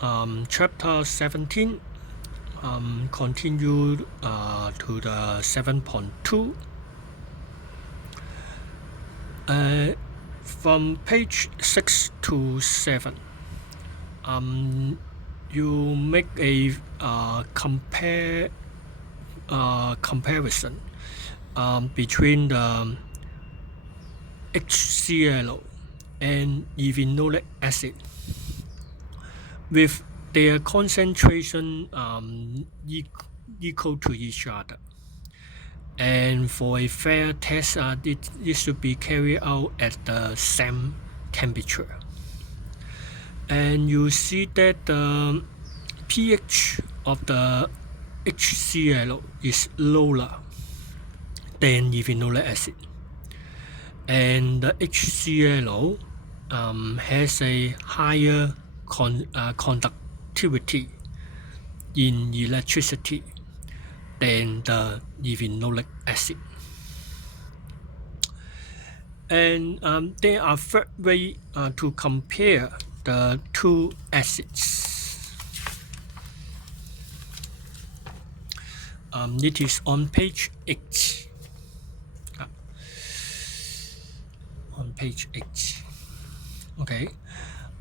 chapter 17 continue to the 7.2. From page 6 to 7, you make a comparison between the HCl and evenolic acid with their concentration equal to each other. And for a fair test, it should be carried out at the same temperature. And you see that the pH of the HCl is lower than evenolic acid. And the HCl has a higher conductivity in electricity than the evenolic acid. And there are third way to compare the two acids. It is on page 8. On page 8. Okay.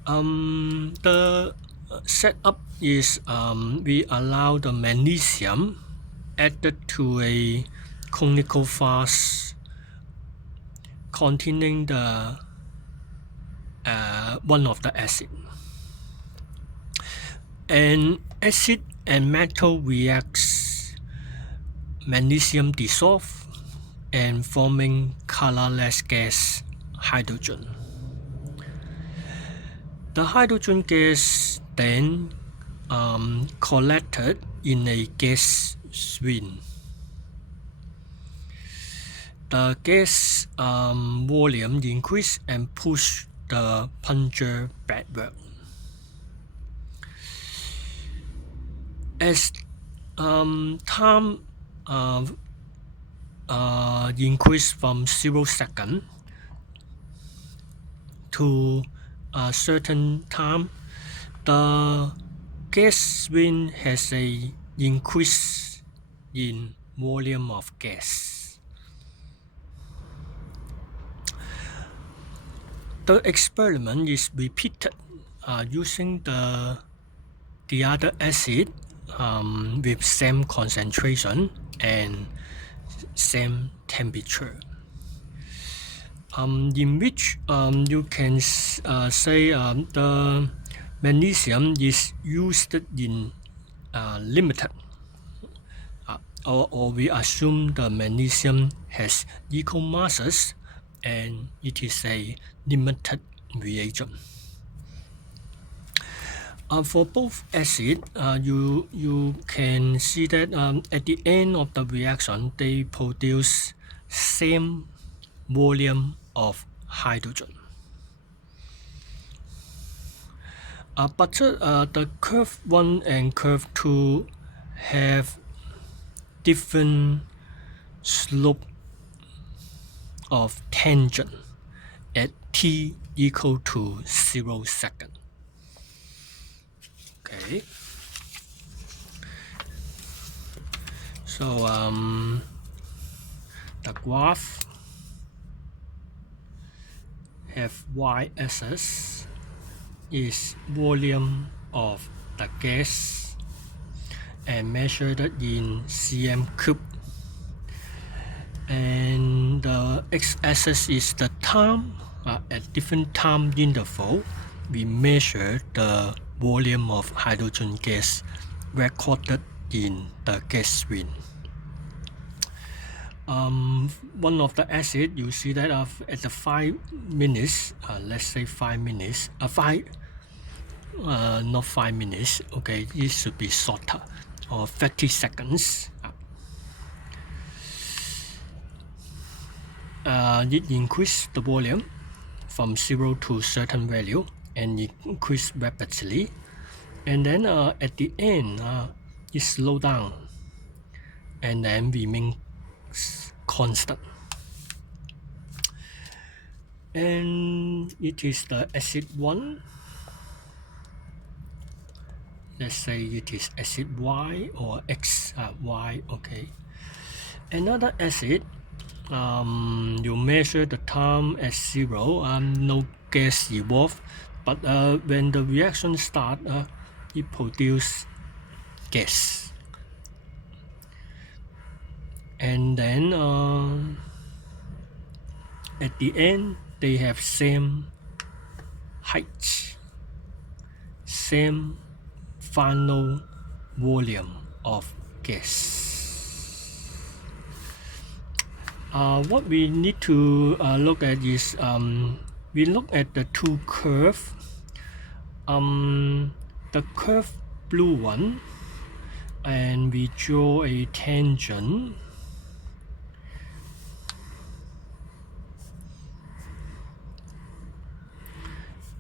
The setup is we allow the magnesium added to a conical flask containing the one of the acid. And acid and metal reacts, magnesium dissolve and forming colorless gas hydrogen. The hydrogen gas then collected in a gas stream. The gas volume increase and push the plunger backward. As time increase from 0 second to a certain time, the gas stream has a increase in volume of gas. The experiment is repeated using the other acid with same concentration and same temperature, in which you can say the magnesium is used in limited, or we assume the magnesium has equal masses and it is a limited reagent. For both acids, you can see that at the end of the reaction, they produce same volume of hydrogen. But the curve 1 and curve 2 have different slope of tangent at t equal to 0 second. Okay. So the graph have y-axis is volume of the gas and measured in cm cube, and the x-axis is the time. At different time interval, we measure the volume of hydrogen gas recorded in the gas stream. One of the acid, you see that at the 5 minutes, let's say 5 minutes, not 5 minutes, okay, it should be shorter, or 30 seconds. It increases the volume from 0 to certain value and it increases rapidly, and then at the end it slows down and then remains constant. And it is the acid 1 let's say it is acid Y or X Y. Okay. Another acid, you measure the time at 0, no gas evolved, but when the reaction starts, it produces gas. And then at the end, they have same height, same final volume of gas. What we need to look at is we look at the two curves. The curve blue one, and we draw a tangent.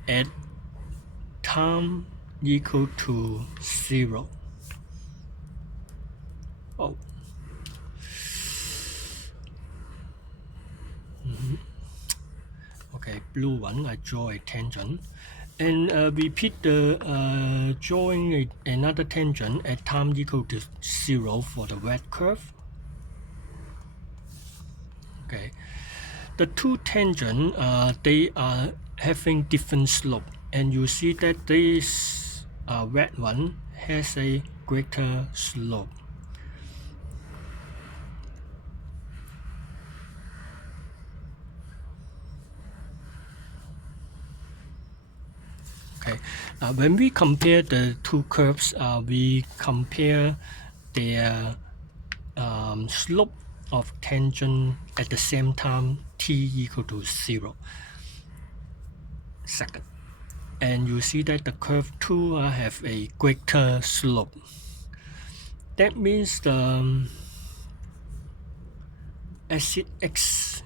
At time equal to 0. Oh. Okay, blue one, I draw a tangent. And repeat the drawing another tangent at time equal to 0 for the red curve. Okay, the two tangents, they are having different slope, and you see that this red one has a greater slope. Okay, when we compare the two curves, we compare their slope of tangent at the same time t equal to 0 second. And you see that the curve 2 have a greater slope. That means the acid X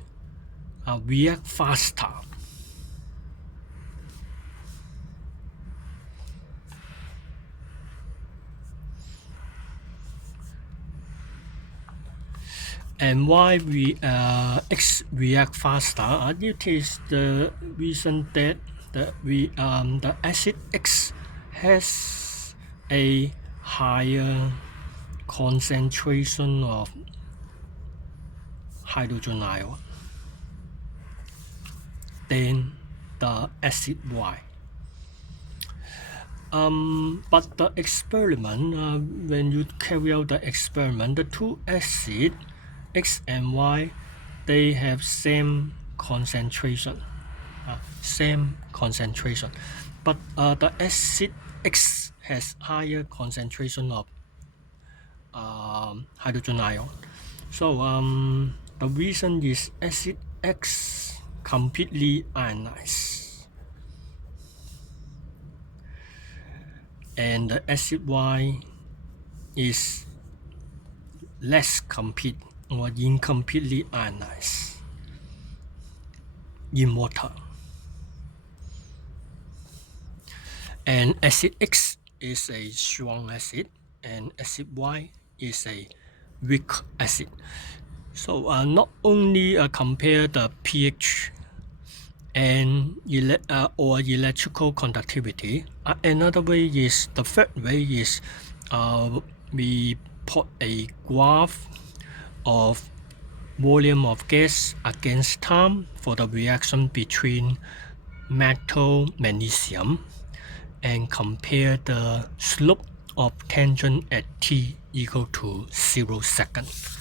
react faster. And why we X react faster? It is the reason that the acid X has a higher concentration of hydrogen ion than the acid Y. But the experiment, when you carry out the experiment, the two acids X and Y, they have same concentration, but the acid X has higher concentration of hydrogen ion. So the reason is acid X completely ionized, and the acid Y is less complete or incompletely ionized in water. And acid X is a strong acid, and acid Y is a weak acid. So not only compare the pH and or electrical conductivity. Another way is, the third way is, we put a graph of volume of gas against time for the reaction between metal magnesium, and compare the slope of tangent at t equal to 0 seconds.